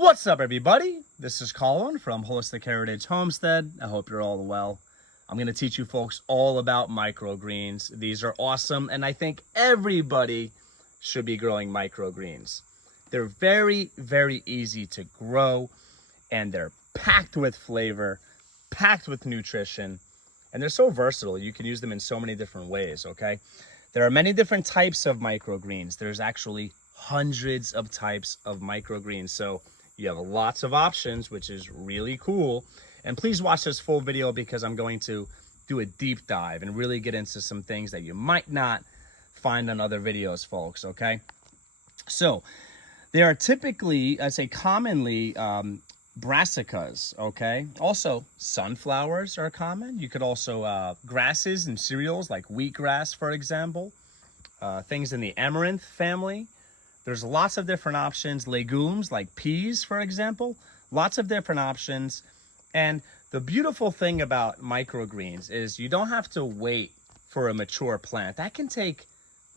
What's up, everybody? This is Colin from Holistic Heritage Homestead. I hope you're all well. I'm going to teach you folks all about microgreens. These are awesome, and I think everybody should be growing microgreens. They're very, very easy to grow, and they're packed with flavor, packed with nutrition, and they're so versatile. You can use them in so many different ways, okay? There are many different types of microgreens. There's actually hundreds of types of microgreens, so you have lots of options, which is really cool. And please watch this full video because I'm going to do a deep dive and really get into some things that you might not find on other videos, folks, okay? So they are typically, I'd say commonly, brassicas, okay? Also, sunflowers are common. You could also, grasses and cereals like wheatgrass, for example. Things in the amaranth family. There's lots of different options. Legumes like peas, for example. Lots of different options. And the beautiful thing about microgreens is you don't have to wait for a mature plant. That can take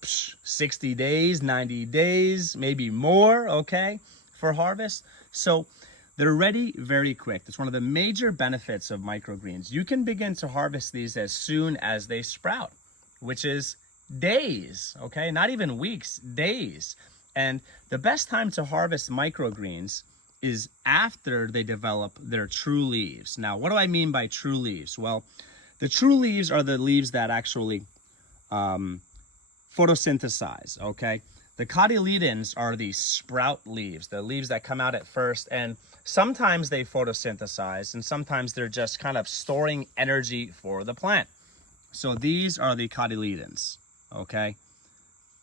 60 days, 90 days, maybe more, okay, for harvest. So they're ready very quick. That's one of the major benefits of microgreens. You can begin to harvest these as soon as they sprout, which is days, okay? Not even weeks, days. And the best time to harvest microgreens is after they develop their true leaves. Now, what do I mean by true leaves? Well, the true leaves are the leaves that actually photosynthesize, okay? The cotyledons are the sprout leaves, the leaves that come out at first, and sometimes they photosynthesize, and sometimes they're just kind of storing energy for the plant. So these are the cotyledons, okay?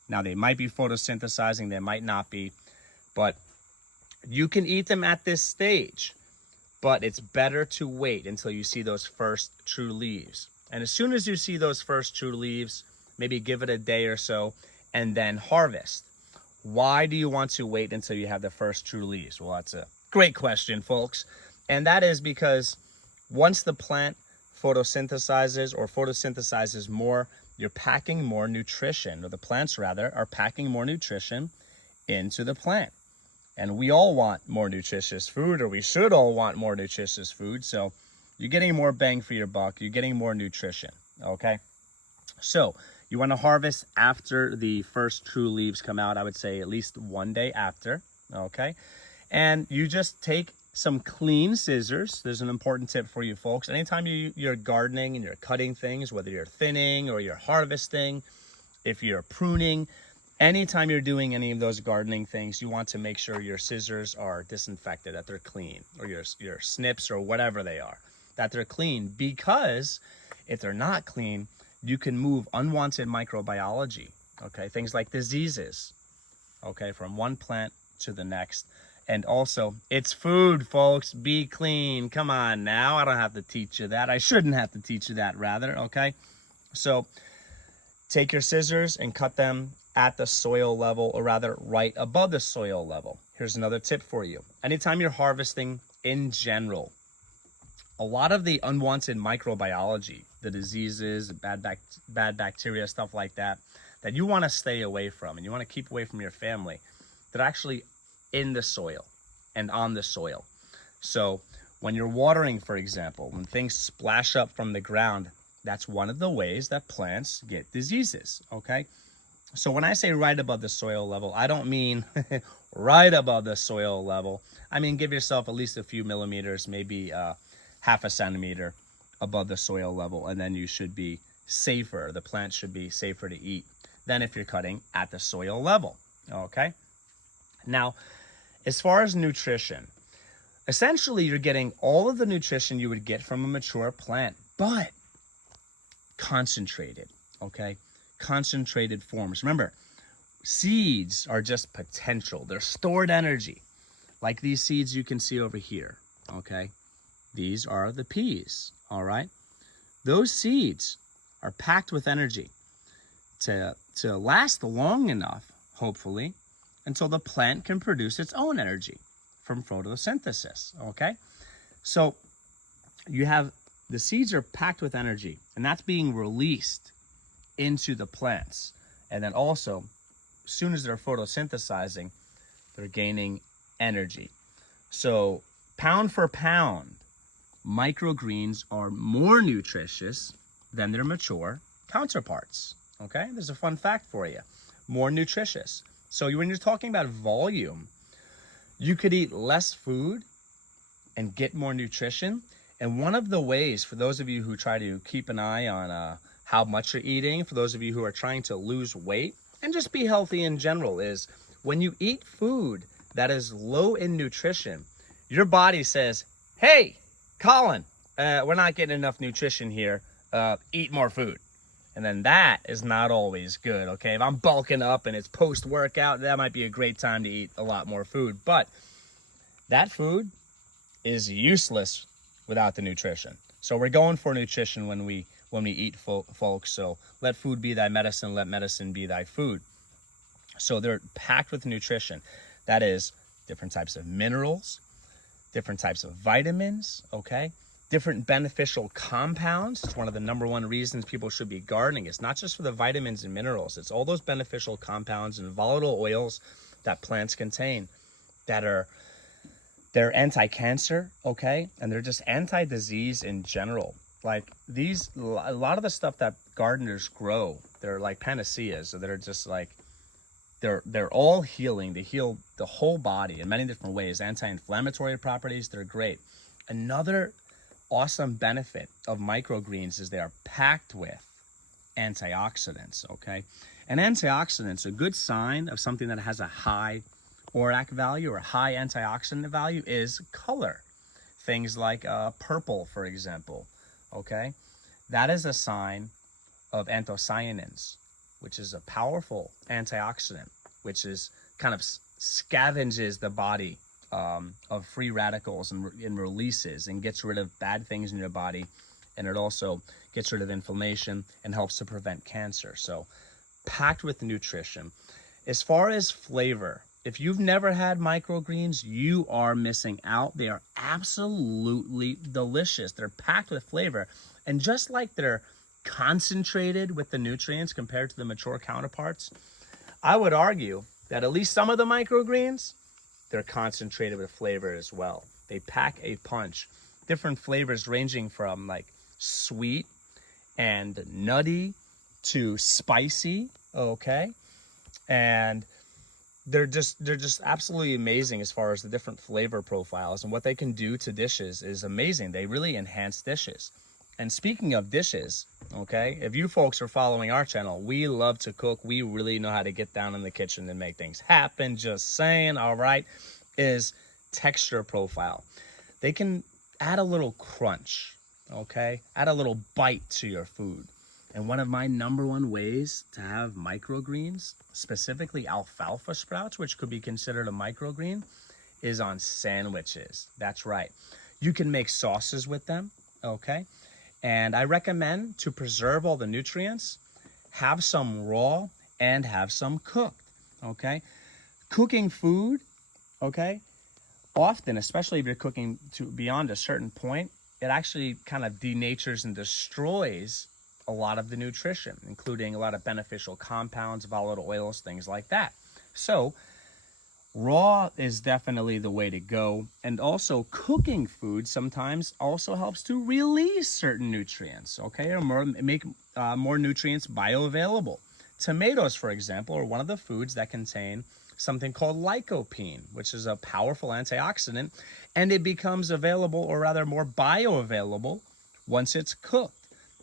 Now, they might be photosynthesizing, they might not be, but you can eat them at this stage, but it's better to wait until you see those first true leaves. And as soon as you see those first true leaves, maybe give it a day or so and then harvest. Why do you want to wait until you have the first true leaves? Well, that's a great question, folks. And that is because once the plant photosynthesizes more, you're packing more nutrition, or the plants rather, are packing more nutrition into the plant. And we all want more nutritious food, or we should all want more nutritious food. So you're getting more bang for your buck. You're getting more nutrition, okay? So you want to harvest after the first true leaves come out. I would say at least one day after, okay? And you just take some clean scissors. There's an important tip for you folks. Anytime you're gardening and you're cutting things, whether you're thinning or you're harvesting, if you're pruning, anytime you're doing any of those gardening things, you want to make sure your scissors are disinfected, that they're clean, or your snips or whatever they are, that they're clean, because if they're not clean, you can move unwanted microbiology, okay? Things like diseases, okay, from one plant to the next. And also, it's food, folks. Be clean. Come on now. I don't have to teach you that. I shouldn't have to teach you that, rather, okay? So take your scissors and cut them at the soil level, or rather right above the soil level. Here's another tip for you. Anytime you're harvesting in general, a lot of the unwanted microbiology, the diseases, bad bacteria, stuff like that, that you want to stay away from and you want to keep away from your family, they're actually in the soil and on the soil. So when you're watering, for example, when things splash up from the ground, that's one of the ways that plants get diseases, okay? So when I say right above the soil level, I don't mean right above the soil level. I mean, give yourself at least a few millimeters, maybe half a centimeter above the soil level, and then you should be safer. The plant should be safer to eat than if you're cutting at the soil level, okay? Now, as far as nutrition, essentially you're getting all of the nutrition you would get from a mature plant, but concentrated, okay? Concentrated forms. Remember, seeds are just potential. They're stored energy. Like these seeds you can see over here, okay? These are the peas, all right? Those seeds are packed with energy to last long enough, hopefully, until the plant can produce its own energy from photosynthesis, okay? So you have, the seeds are packed with energy, and that's being released into the plants. And then also, as soon as they're photosynthesizing, they're gaining energy. So pound for pound, microgreens are more nutritious than their mature counterparts. Okay, there's a fun fact for you. More nutritious. So when you're talking about volume, you could eat less food and get more nutrition. And one of the ways, for those of you who try to keep an eye on how much you're eating, for those of you who are trying to lose weight and just be healthy in general, is when you eat food that is low in nutrition, your body says, hey, Colin, we're not getting enough nutrition here. Eat more food. And then that is not always good, okay? If I'm bulking up and it's post-workout, that might be a great time to eat a lot more food. But that food is useless without the nutrition. So we're going for nutrition when we eat, folks. So let food be thy medicine, let medicine be thy food. So they're packed with nutrition. That is different types of minerals, different types of vitamins, okay? Different beneficial compounds. It's one of the #1 reasons people should be gardening. It's not just for the vitamins and minerals. It's all those beneficial compounds and volatile oils that plants contain they're anti-cancer, okay? And they're just anti-disease in general. Like a lot of the stuff that gardeners grow, they're like panaceas. So they're just like, they're all healing. They heal the whole body in many different ways. Anti-inflammatory properties, they're great. Another awesome benefit of microgreens is they are packed with antioxidants, okay? And antioxidants, a good sign of something that has a high ORAC value or high antioxidant value is color. Things like purple, for example, okay? That is a sign of anthocyanins, which is a powerful antioxidant, which is kind of scavenges the body of free radicals and releases and gets rid of bad things in your body. And it also gets rid of inflammation and helps to prevent cancer. So packed with nutrition. As far as flavor, if you've never had microgreens, you are missing out. They are absolutely delicious. They're packed with flavor. And just like they're concentrated with the nutrients compared to the mature counterparts, I would argue that at least some of the microgreens, they're concentrated with flavor as well. They pack a punch. Different flavors ranging from like sweet and nutty to spicy, okay? And they're just absolutely amazing as far as the different flavor profiles, and what they can do to dishes is amazing. They really enhance dishes. And speaking of dishes, okay, if you folks are following our channel, we love to cook. We really know how to get down in the kitchen and make things happen. Just saying, all right, is texture profile. They can add a little crunch, okay? Add a little bite to your food. And one of my #1 ways to have microgreens, specifically alfalfa sprouts, which could be considered a microgreen, is on sandwiches. That's right. You can make sauces with them, okay? And I recommend, to preserve all the nutrients, have some raw and have some cooked, okay? Cooking food, okay, often, especially if you're cooking to beyond a certain point, it actually kind of denatures and destroys a lot of the nutrition, including a lot of beneficial compounds, volatile oils, things like that. So raw is definitely the way to go. And also cooking food sometimes also helps to release certain nutrients, okay, or make more nutrients bioavailable. Tomatoes, for example, are one of the foods that contain something called lycopene, which is a powerful antioxidant, and it becomes available, or rather more bioavailable, once it's cooked.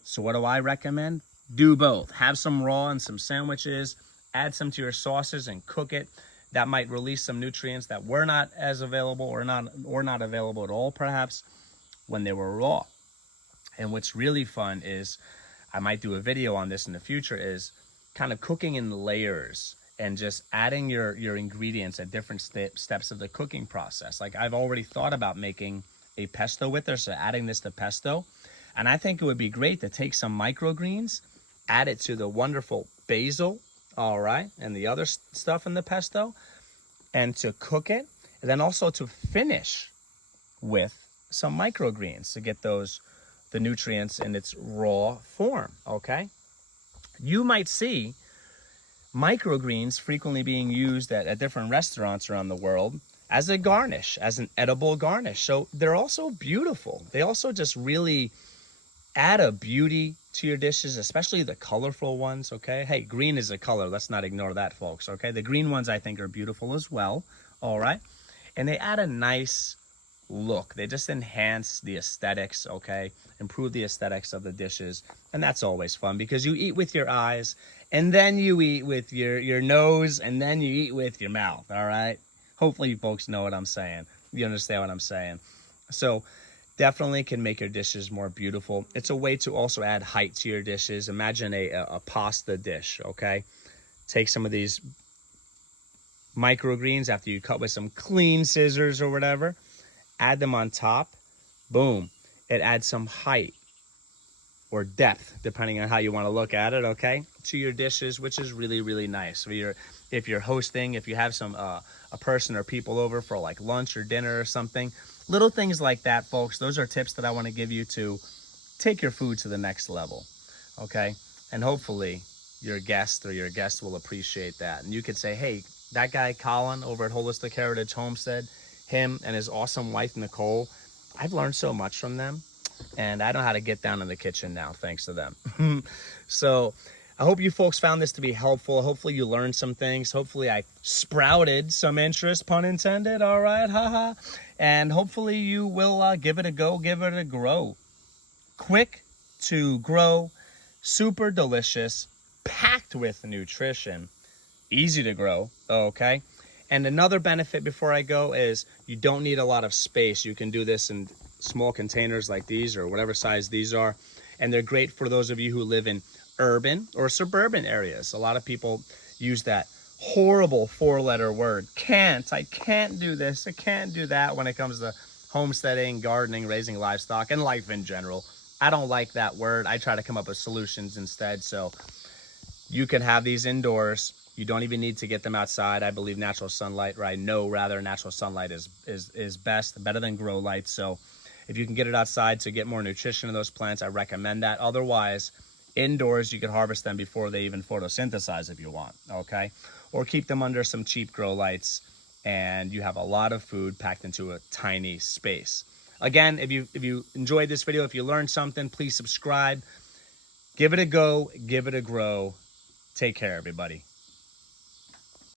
So what do I recommend? Do both. Have some raw and some sandwiches, add some to your sauces and cook it. That might release some nutrients that were not as available or not available at all, perhaps, when they were raw. And what's really fun is, I might do a video on this in the future, is kind of cooking in layers and just adding your ingredients at different steps of the cooking process. Like I've already thought about making a pesto with this, so adding this to pesto. And I think it would be great to take some microgreens, add it to the wonderful basil, all right, and the other stuff in the pesto, and to cook it, and then also to finish with some microgreens to get the nutrients in its raw form, okay? You might see microgreens frequently being used at different restaurants around the world as a garnish, as an edible garnish. So they're also beautiful. They also just really add a beauty to your dishes, especially the colorful ones, okay? Hey, green is a color. Let's not ignore that, folks, okay? The green ones I think are beautiful as well, all right? And they add a nice look. They just enhance the aesthetics, okay? Improve the aesthetics of the dishes. And that's always fun because you eat with your eyes and then you eat with your nose and then you eat with your mouth, all right? Hopefully you folks know what I'm saying. You understand what I'm saying. So definitely can make your dishes more beautiful. It's a way to also add height to your dishes. Imagine a pasta dish, okay? Take some of these microgreens after you cut with some clean scissors or whatever, add them on top, boom. It adds some height or depth, depending on how you want to look at it, okay, to your dishes, which is really, really nice. So if you're hosting, if you have some a person or people over for like lunch or dinner or something, little things like that, folks, those are tips that I want to give you to take your food to the next level, okay? And hopefully your guest or your guest will appreciate that. And you could say, hey, that guy Colin over at Holistic Heritage Homestead, him and his awesome wife Nicole, I've learned so much from them, and I know how to get down in the kitchen now thanks to them. So I hope you folks found this to be helpful. Hopefully you learned some things. Hopefully I sprouted some interest, pun intended, all right, haha. And hopefully you will give it a go, give it a grow. Quick to grow, super delicious, packed with nutrition, easy to grow, okay? And another benefit before I go is you don't need a lot of space. You can do this in small containers like these or whatever size these are. And they're great for those of you who live in urban or suburban areas. A lot of people use that horrible four-letter word, can't. I can't do this, I can't do that when it comes to homesteading, gardening, raising livestock, and life in general. I don't like that word. I try to come up with solutions instead. So you can have these indoors. You don't even need to get them outside. I believe natural sunlight, or I know rather natural sunlight is best, better than grow light. So if you can get it outside to get more nutrition in those plants, I recommend that. Otherwise, indoors, you can harvest them before they even photosynthesize if you want, okay? Or keep them under some cheap grow lights, and you have a lot of food packed into a tiny space. Again, if you enjoyed this video, if you learned something, please subscribe. Give it a go, give it a grow. Take care, everybody.